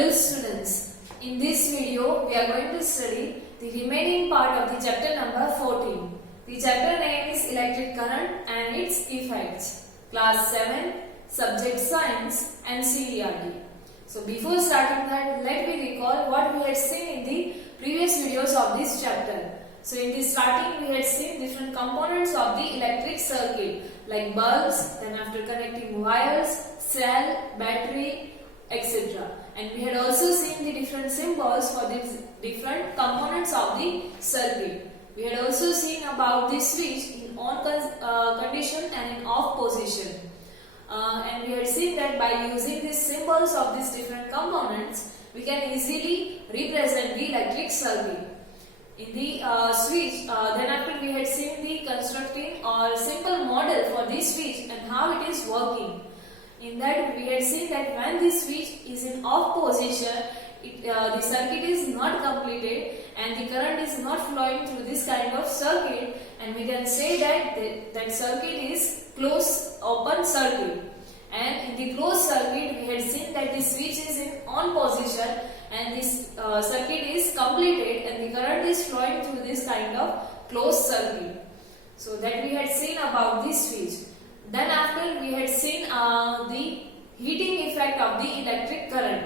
Hello students, in this video we are going to study the remaining part of the chapter number 14. The chapter name is Electric Current and its Effects, Class 7, Subject Science and CERT. So before starting that, let me recall what we had seen in the previous videos of this chapter. So in the starting we had seen different components of the electric circuit like bulbs, then after connecting wires, cell, battery, etc. And we had also seen the different symbols for these different components of the circuit. We had also seen about the switch in on condition and in off position. And we had seen that by using these symbols of these different components, we can easily represent the electric circuit. In the switch, then after we had seen the constructing or simple model for this switch and how it is working. In that we had seen that when the switch is in off position, the circuit is not completed and the current is not flowing through this kind of circuit, and we can say that that circuit is closed open circuit. And in the closed circuit we had seen that the switch is in on position and this circuit is completed and the current is flowing through this kind of closed circuit. So that we had seen about this switch. Then after we had seen the heating effect of the electric current.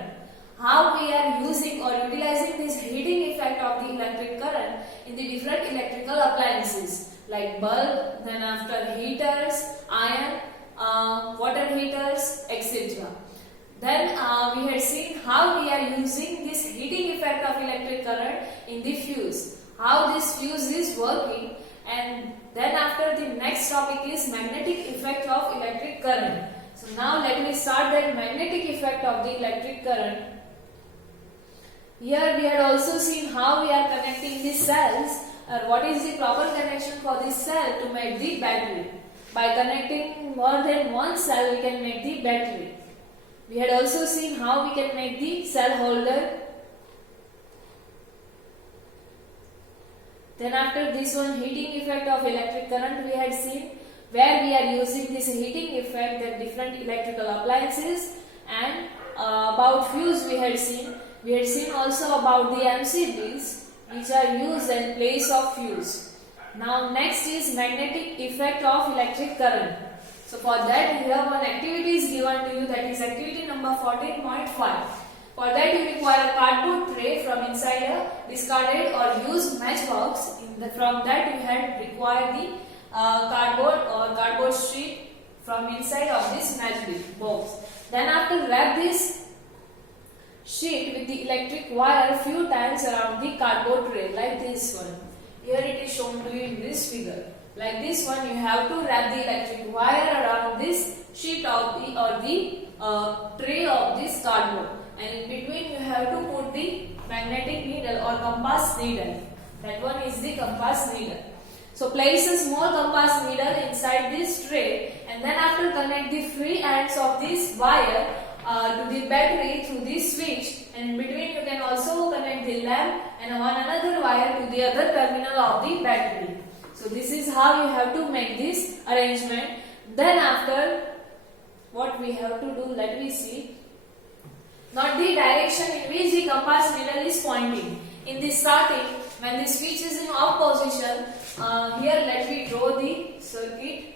How we are using or utilizing this heating effect of the electric current in the different electrical appliances like bulb, then after heaters, iron, water heaters, etc. Then we had seen how we are using this heating effect of electric current in the fuse. How this fuse is working, and then after the next topic is magnetic effect of electric current. So now let me start that magnetic effect of the electric current. Here we had also seen how we are connecting the cells, or what is the proper connection for this cell to make the battery. By connecting more than one cell we can make the battery. We had also seen how we can make the cell holder. Then after this one, heating effect of electric current we had seen, where we are using this heating effect in different electrical appliances. And about fuse we had seen. We had seen also about the MCBs which are used in place of fuse. Now next is magnetic effect of electric current. So for that here one activity is given to you, that is activity number 14.5. For that you require a cardboard tray, from inside a discarded or used matchbox. From that you had required the cardboard or cardboard sheet from inside of this matchbox. Then after wrap this sheet with the electric wire few times around the cardboard tray like this one. Here it is shown to you in this figure. Like this one, you have to wrap the electric wire around this sheet of the tray of this cardboard, and in between you have to put the magnetic needle or compass needle. That one is the compass needle. So place a small compass needle inside this tray, and then after connect the free ends of this wire to the battery through this switch, and in between you can also connect the lamp and one another wire to the other terminal of the battery. So this is how you have to make this arrangement. Then after, what we have to do, let me see. Note the direction in which the compass needle is pointing. In the starting, when the switch is in off position, here let me draw the circuit.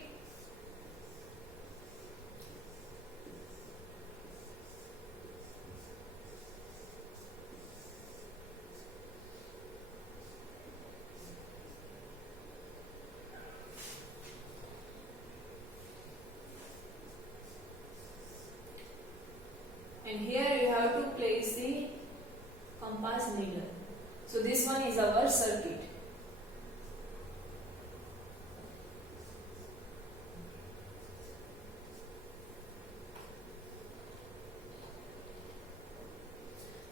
And here you have to place the compass needle. So this one is our circuit.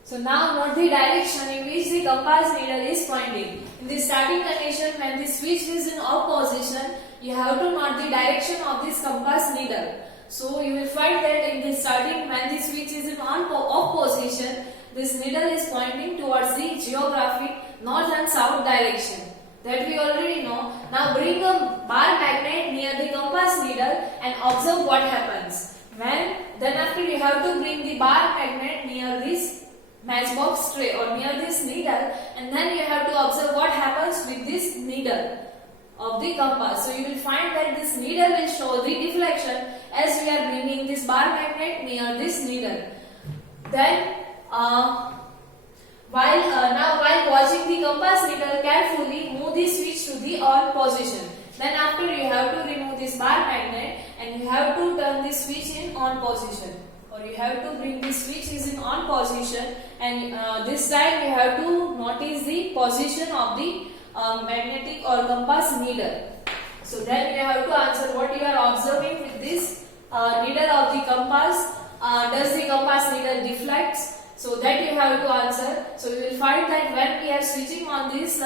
So now note the direction in which the compass needle is pointing. In the starting condition, when the switch is in off position, you have to note the direction of this compass needle. So you will find that in the starting, when the switch is in off position, this needle is pointing towards the geographic north and south direction. That we already know. Now bring a bar magnet near the compass needle and observe what happens. Then after you have to bring the bar magnet near this of stray or near this needle, and then you have to observe what happens with this needle of the compass. So you will find that this needle will show the deflection as we are bringing this bar magnet near this needle. Then while watching the compass needle, carefully move the switch to the on position. Then after you have to remove this bar magnet and you have to turn the switch in on position, or you have to bring the switch is in on position, and this time you have to notice the position of the magnetic or compass needle. So then you have to answer what you are observing with this needle of the compass. Does the compass needle deflects? So that you have to answer. So you will find that when we are switching on this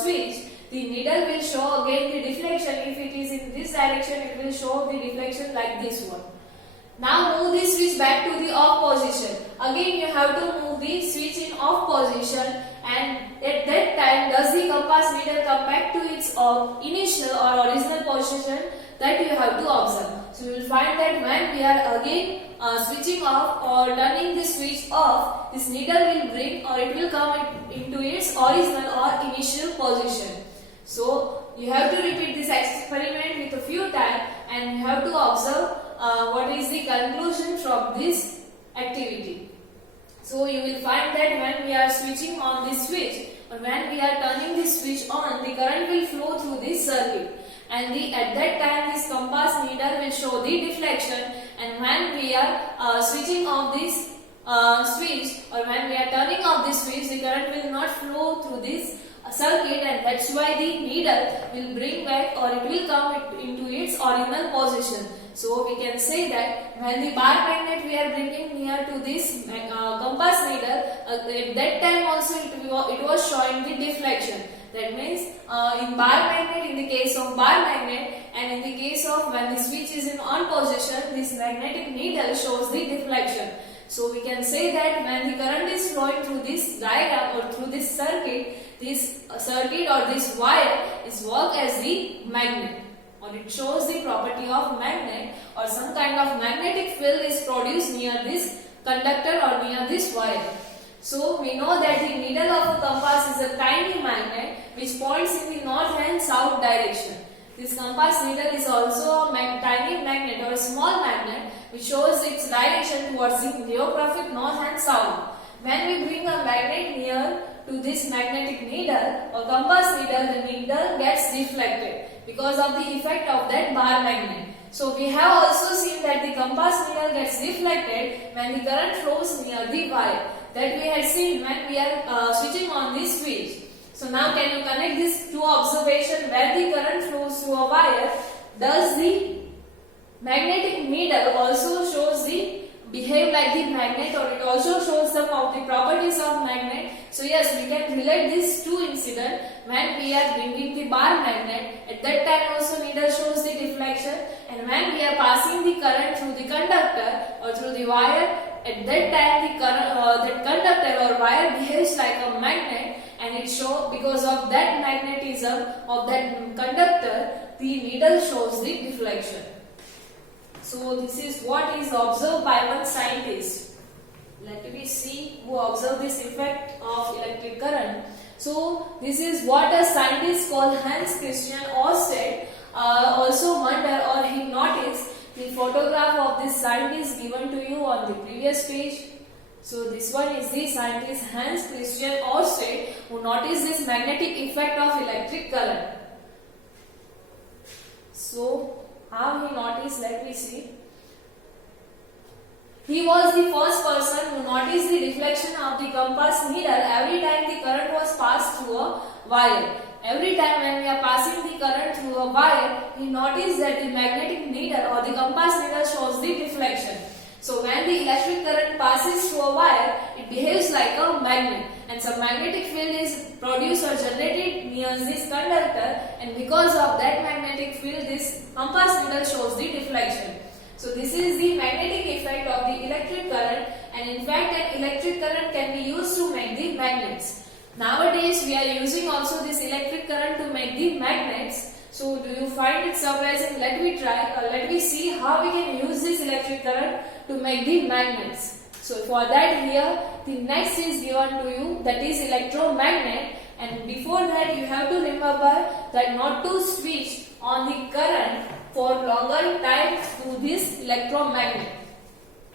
switch, the needle will show again the deflection. If it is in this direction, it will show the deflection like this one. Now move the switch back to the off position. Again you have to move the switch in off position, and at that time does the compass needle come back to its initial or original position? That you have to observe. So you will find that when we are again switching off or turning the switch off, this needle will bring or it will come into its original or initial position. So you have to repeat this experiment with a few times, and you have to observe what is the conclusion from this activity. So you will find that when we are switching on this switch or when we are turning this switch on, the current will flow through this circuit, and at that time this compass needle will show the deflection, and when we are switching off this switch or when we are turning off this switch, the current will not flow through this circuit, and that's why the needle will bring back or it will come into its original position. So we can say that when the bar magnet we are bringing near to this compass needle, at that time also it was showing the deflection. That means in bar magnet, in the case of bar magnet, and in the case of when the switch is in on position, this magnetic needle shows the deflection. So we can say that when the current is flowing through this diagram or through this circuit or this wire is work as the magnet, or it shows the property of magnet, or some kind of magnetic field is produced near this conductor or near this wire. So we know that the needle of a compass is a tiny magnet which points in the north and south direction. This compass needle is also a tiny magnet or a small magnet which shows its direction towards the geographic north and south. When we bring a magnet near to this magnetic needle or compass needle, the needle gets deflected because of the effect of that bar magnet. So we have also seen that the compass needle gets deflected when the current flows near the wire. That we had seen when we are switching on this switch. So now can you connect these two observations where the current flows through a wire? Does the magnetic needle also shows the behave like the magnet, or it also shows some of the properties of magnet? So yes, we can relate these two incidents. When we are bringing the bar magnet, at that time also needle shows the deflection, and when we are passing the current through the conductor or through the wire, at that time the conductor or wire behaves like a magnet, and it shows because of that magnetism of that conductor, the needle shows the deflection. So this is what is observed by one scientist. Let me see who observed this effect of electric current. So this is what a scientist called Hans Christian Ørsted also wonder or he noticed. The photograph of this scientist given to you on the previous page. So this one is the scientist Hans Christian Ørsted who noticed this magnetic effect of electric current. So how he noticed, let me see. He was the first person who noticed the deflection of the compass needle every time the current was passed through a wire. Every time when we are passing the current through a wire, he noticed that the magnetic needle or the compass needle shows the deflection. So when the electric current passes through a wire, it behaves like a magnet, and some magnetic field is produced or generated near this conductor, and because of that magnetic field, this compass needle shows the deflection. So this is the magnetic effect of the electric current, and in fact an electric current can be used to make the magnets. Nowadays we are using also this electric current to make the magnets. So do you find it surprising? Let me see how we can use this electric current to make the magnets. So for that here the next is given to you, that is electromagnet. And before that you have to remember that not to switch on the current for longer time to this electromagnet.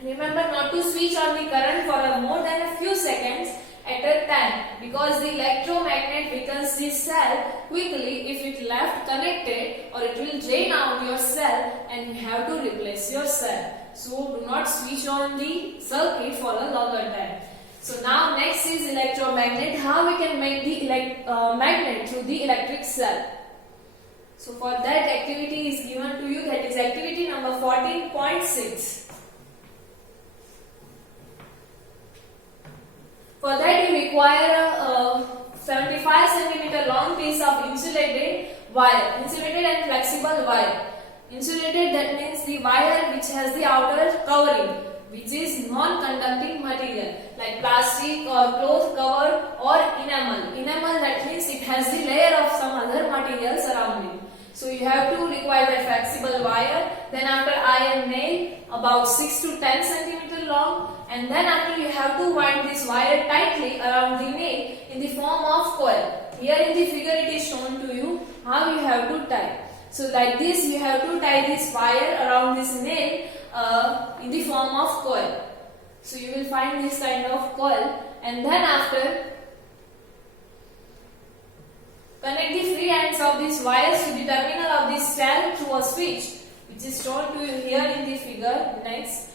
Remember not to switch on the current for more than a few seconds at a time, because the electromagnet weakens the cell quickly if it left connected, or it will drain out your cell and you have to replace your cell. So do not switch on the circuit for a longer time. So now next is electromagnet, how we can make the magnet through the electric cell. So for that activity is given to you, that is activity number 14.6. For that you require a 75 cm long piece of insulated wire, insulated and flexible wire. Insulated, that means the wire which has the outer covering, which is non-conducting material like plastic or cloth cover or enamel. Enamel, that means it has the layer of some other material surrounding. So you have to require that flexible wire. Then after iron nail about 6 to 10 cm long, and then after you have to wind this wire tightly around the nail in the form of coil. Here in the figure it is shown to you how you have to tie. So like this you have to tie this wire around this nail in the form of coil. So you will find this kind of coil, and then after connect the free ends of these wires to the terminal of this cell through a switch, which is shown to you here in the figure. Next,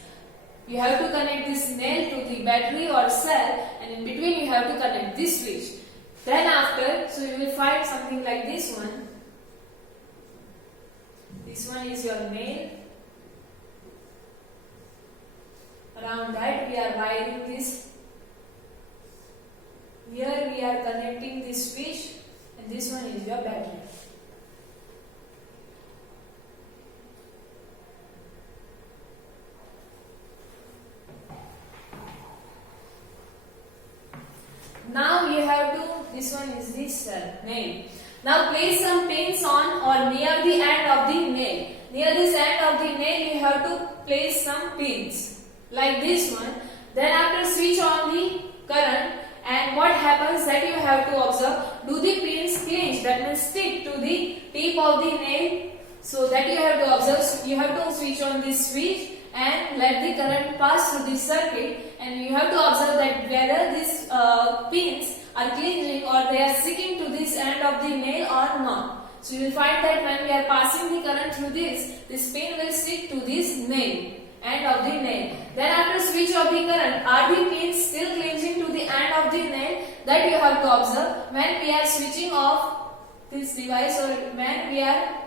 you have to connect this nail to the battery or cell, and in between you have to connect this switch. Then after, so you will find something like this one. This one is your nail. Around that we are wiring this. Here we are connecting this switch, and this one is your battery. Now you have to, this one is this nail. Now place some pins on or near the end of the nail. Near this end of the nail you have to place some pins like this one. Then after switch on the current, and what happens that you have to observe, do the pins clinch, that means stick to the tip of the nail. So that you have to observe, you have to switch on this switch and let the current pass through this circuit, and you have to observe that whether these pins are clinging or they are sticking to this end of the nail or not. So you will find that when we are passing the current through this pin will stick to this nail, end of the nail. Then after switch of the current, are the pins still clinging to the end of the nail? That you have to observe when we are switching off this device, or when we are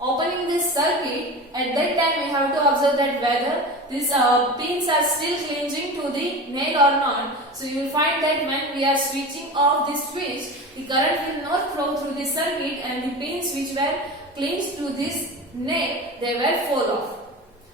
opening this circuit. At that time we have to observe that whether these pins are still clinging to the nail or not. So you will find that when we are switching off this switch, the current will not flow through the circuit, and the pins which were clinged to this nail, they will fall off.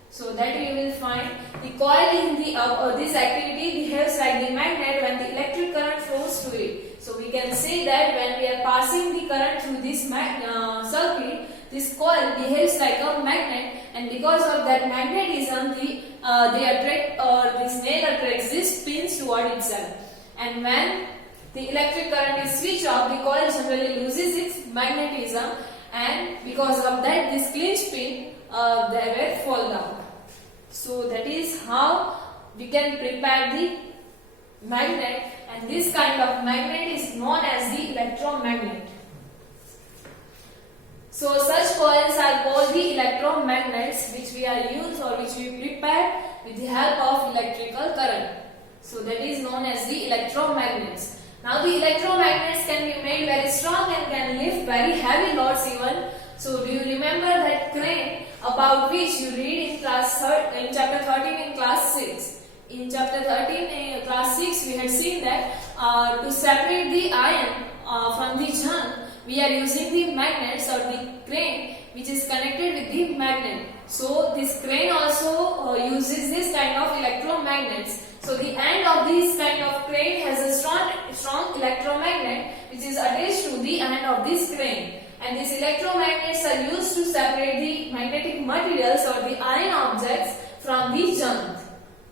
So that you will find the coil in the this activity behaves like the magnet when the electric current flows through it. So we can say that when we are passing the current through this circuit, this coil behaves like a magnet, and because of that magnetism, they attract, or this nail attracts these pins toward itself. And when the electric current is switched off, the coil generally loses its magnetism, and because of that, this clinched pin they will fall down. So that is how we can prepare the magnet, and this kind of magnet is known as the electromagnet. So such coils are called the electromagnets, which we are used or which we prepare with the help of electrical current. So that is known as the electromagnets. Now the electromagnets can be made very strong and can lift very heavy loads even. So do you remember that crane about which you read in chapter 13 in class 6? In chapter 13 in class 6 we had seen that to separate the iron from the junk, we are using the magnets or the crane which is connected with the magnet. So this crane also uses this kind of electromagnets. So the end of this kind of crane has a strong electromagnet which is attached to the end of this crane. And these electromagnets are used to separate the magnetic materials or the iron objects from the junk.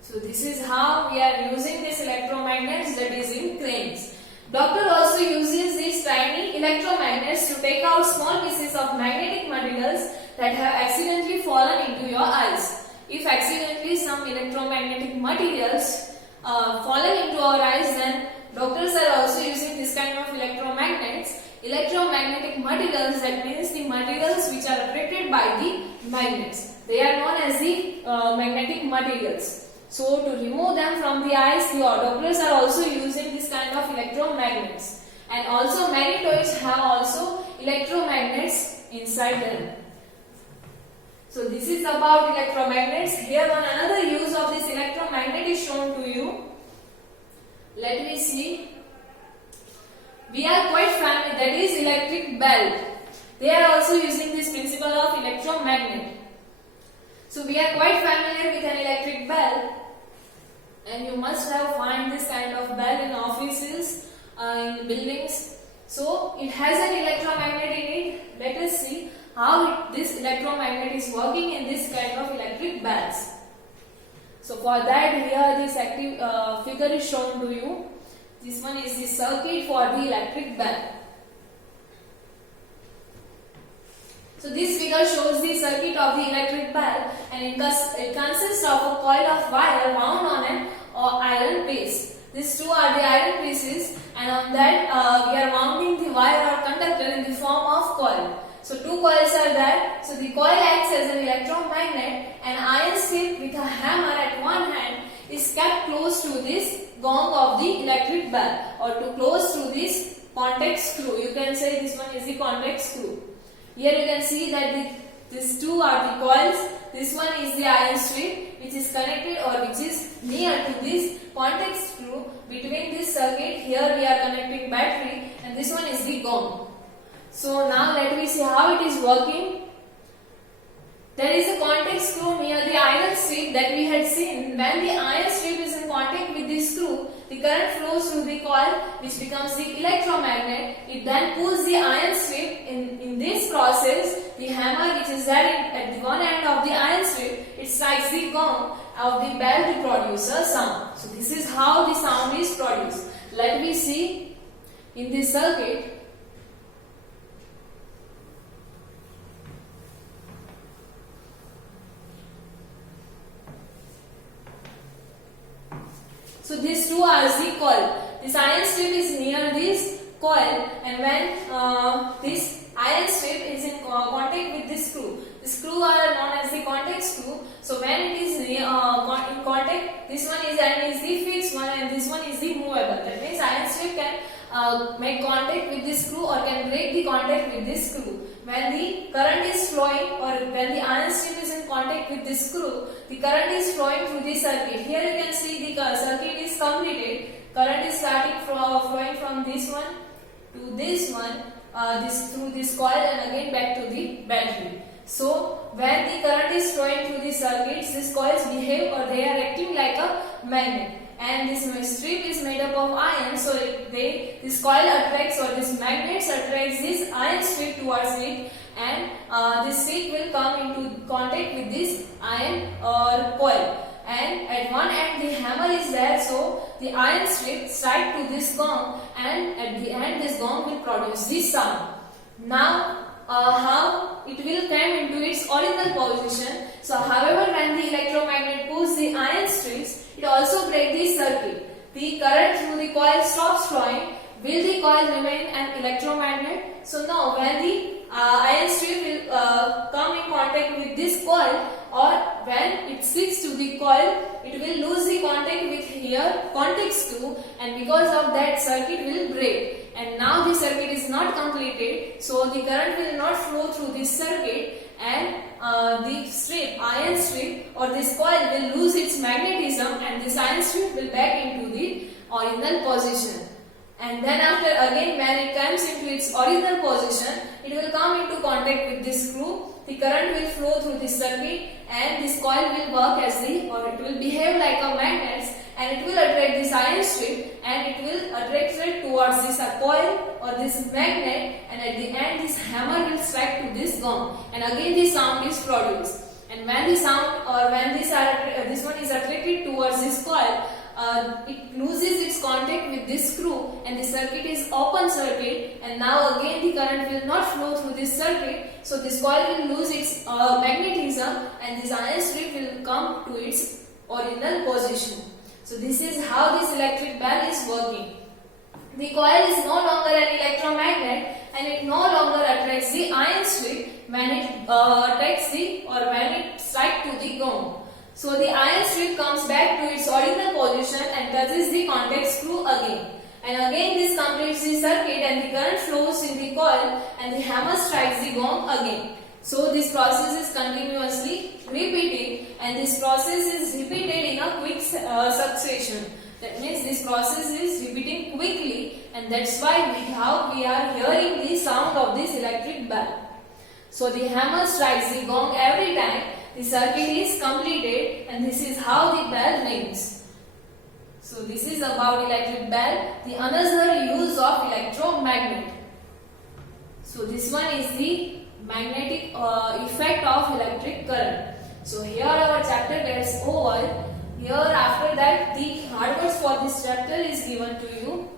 So So this is how we are using this electromagnets, that is in cranes. Doctor also uses these tiny electromagnets to take out small pieces of magnetic materials that have accidentally fallen into your eyes. If accidentally some electromagnetic materials fallen into our eyes, then doctors are also using this kind of electromagnets. Electromagnetic materials, that means the materials which are attracted by the magnets. They are known as the magnetic materials. So to remove them from the eyes, the doctors are also using this kind of electromagnets. And also many toys have also electromagnets inside them. So this is about electromagnets. Here one another use of this electromagnet is shown to you. Let me see. We are quite familiar, that is electric bulb. They are also using this principle of electromagnet. So we are quite familiar with an electric bulb, and you must have found this kind of bulb in offices, in buildings. So it has an electromagnet in it. Let us see how this electromagnet is working in this kind of electric bulbs. So for that, here this active figure is shown to you. This one is the circuit for the electric bulb. So this figure shows the circuit of the electric bulb, and it consists of a coil of wire wound on an iron piece. These two are the iron pieces, and on that we are wounding the wire or conductor in the form of coil. So two coils are there. So the coil acts as an electromagnet. An iron strip with a hammer at one hand is kept close to this gong of the electric bulb, or to close to this contact screw. You can say this one is the contact screw. Here you can see that these two are the coils. This one is the iron strip which is connected or which is near to this contact screw. Between this circuit, here we are connecting battery, and this one is the gong. So now let me see how it is working. There is a contact screw near the iron strip that we had seen. When the iron strip is in contact with the screw, the current flows through the coil, which becomes the electromagnet. It then pulls the iron strip. In this process, the hammer which is there at the one end of the iron strip, it strikes the gong of the bell to produce a sound. So this is how the sound is produced. Let me see in this circuit. So these two are the coil. This iron strip is near this coil, and when this iron strip is in contact with this screw, the screw are known as the contact screw. So when it is in contact, this one is the fixed one, and this one is the movable. That means iron strip can make contact with this screw or can break the contact with this screw. When the current is flowing, or when the iron strip is in contact with this screw, the current is flowing through the circuit. Here you can see the circuit is completed. Current is starting flowing from this one to this one, through this coil, and again back to the battery. So when the current is flowing through the circuits, these coils behave, or they are acting like a magnet. And this strip is made up of iron, so this coil attracts, or this magnets attracts this iron strip towards it, and this strip will come into contact with this iron or coil. And at one end the hammer is there, so the iron strip strikes to this gong, and at the end this gong will produce this sound. Now how it will come into its original position. So however, when the electromagnet pulls the iron strips, it also breaks the circuit. The current through the coil stops flowing. Will the coil remain an electromagnet? So no, when the iron strip will come in contact with this coil, or when it sticks to the coil, it will lose the contact with here contact screw, and because of that circuit will break. And now the circuit is not completed, so the current will not flow through this circuit, and the strip, iron strip, or this coil will lose its magnetism, and this iron strip will back into the original position. And then after again, when it comes into its original position, it will come into contact with this screw. The current will flow through this circuit, and this coil will work as or it will behave like a magnet, and it will attract this iron strip, and it will attract it towards this coil or this magnet, and at the end this hammer will strike to this gong, and again the sound is produced. and when the sound or when this one is attracted towards this coil, it loses its contact with this screw and the circuit is open circuit, and now again the current will not flow through this circuit, so this coil will lose its magnetism and this iron strip will come to its original position. So this is how this electric bell is working. The coil is no longer an electromagnet and it no longer attracts the iron strip when it attacks when it strikes to the ground. So the iron strip comes back to its original position and touches the contact screw again. And again this completes the circuit and the current flows in the coil and the hammer strikes the gong again. So this process is continuously repeating, and this process is repeated in a quick succession. That means this process is repeating quickly, and that's why we are hearing the sound of this electric bell. So the hammer strikes the gong every time the circuit is completed, and this is how the bell rings. So this is about electric bell, the another use of electromagnet. So this one is the magnetic effect of electric current. So here our chapter gets over. Here after that the hard words for this chapter is given to you.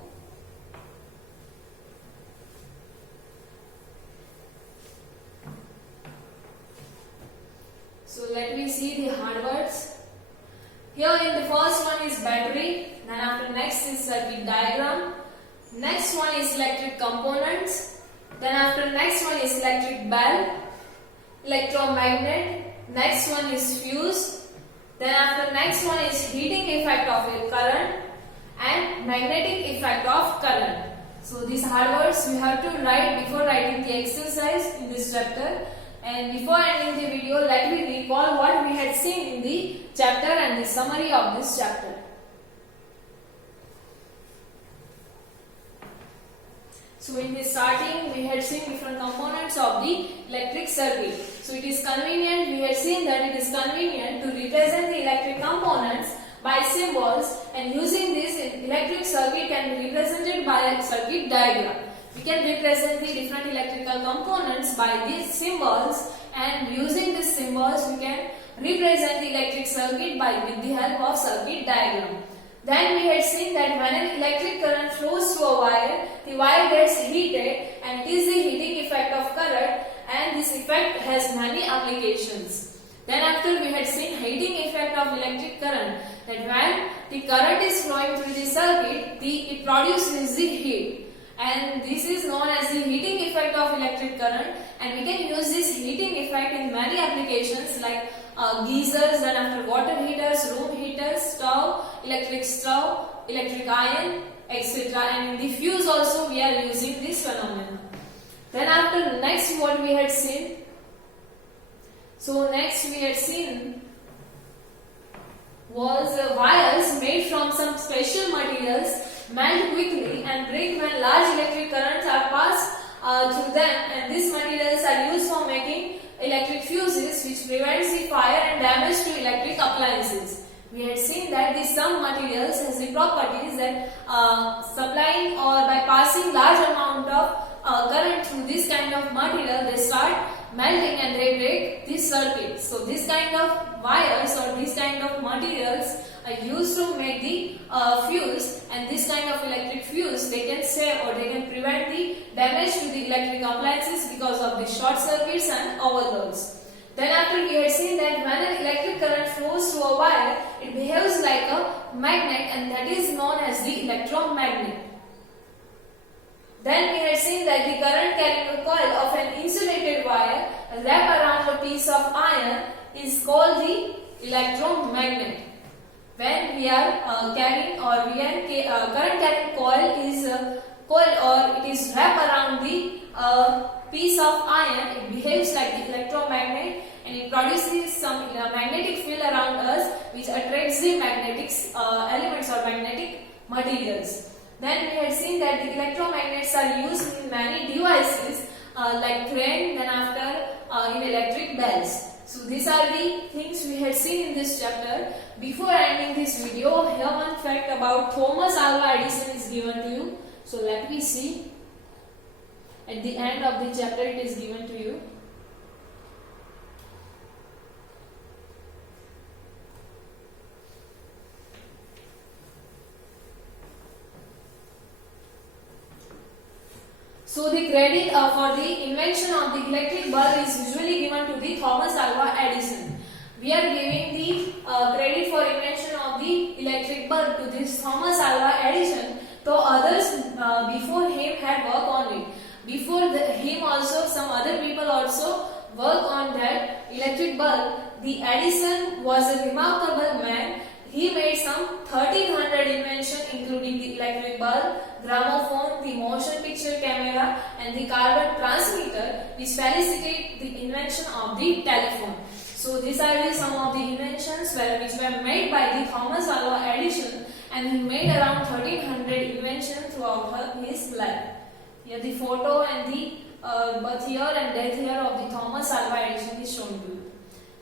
So let me see the hard words. Here in the first one is battery, then after next is circuit diagram, next one is electric components, then after next one is electric bell, electromagnet, next one is fuse, then after next one is heating effect of a current and magnetic effect of current. So these hard words we have to write before writing the exercise in this chapter. And before ending the video, let me recall what we had seen in the chapter and the summary of this chapter. So in the starting, we had seen different components of the electric circuit. So it is convenient, we had seen that it is convenient to represent the electric components by symbols, and using this electric circuit can be represented by a circuit diagram. We can represent the different electrical components by these symbols, and using these symbols we can represent the electric circuit with the help of circuit diagram. Then we had seen that when an electric current flows through a wire, the wire gets heated, and it is the heating effect of current, and this effect has many applications. Then after we had seen heating effect of electric current, that when the current is flowing through the circuit, it produces the heat, and this is known as the heating effect of electric current, and we can use this heating effect in many applications like geysers, then after water heaters, room heaters, stove, electric iron, etc. And in the fuse also we are using this phenomenon. Then after next what we had seen. So next we had seen was wires made from some special materials melt quickly and break when large electric currents are passed through them, and these materials are used for making electric fuses, which prevents the fire and damage to electric appliances. We had seen that some materials has the properties that supplying or by passing large amount of current through this kind of material, they start melting and they break this circuit. So this kind of wires or this kind of materials are used to make the fuse, and this kind of electric fuse they can save or they can prevent the damage to the electric appliances because of the short circuits and overloads. Then after we had seen that when an electric current flows through a wire, it behaves like a magnet, and that is known as the electromagnet. Then we had seen that the current carrying a coil of an insulated wire wrapped around a piece of iron is called the electromagnet. When we are carrying or current carrying coil is or it is wrapped around the piece of iron, it behaves like the electromagnet, and it produces some magnetic field around us which attracts the magnetic elements or magnetic materials. Then we had seen that the electromagnets are used in many devices like crane, then after in electric bells. So these are the things we had seen in this chapter. Before ending this video, here one fact about Thomas Alva Edison is given to you. So let me see. At the end of the chapter it is given to you. So the credit for the invention of the electric bulb is usually given to the Thomas Alva Edison. We are giving the credit for invention of the electric bulb to this Thomas Alva Edison. So others before him had worked on it. Before him also some other people also worked on that electric bulb. The Edison was a remarkable man. He made some 1300 inventions including the electric bulb, gramophone, the motion picture camera and the carbon transmitter which facilitate the invention of the telephone. So these are some of the inventions which were made by the Thomas Alva Edison, and he made around 1300 inventions throughout his life. Here the photo and the birth year and death year of the Thomas Alva Edison is shown to you.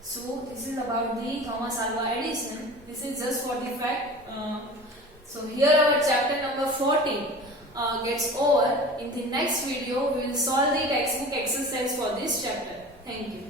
So this is about the Thomas Alva Edison. This is just for the fact. So here our chapter number 14 gets over. In the next video we will solve the textbook exercise for this chapter. Thank you.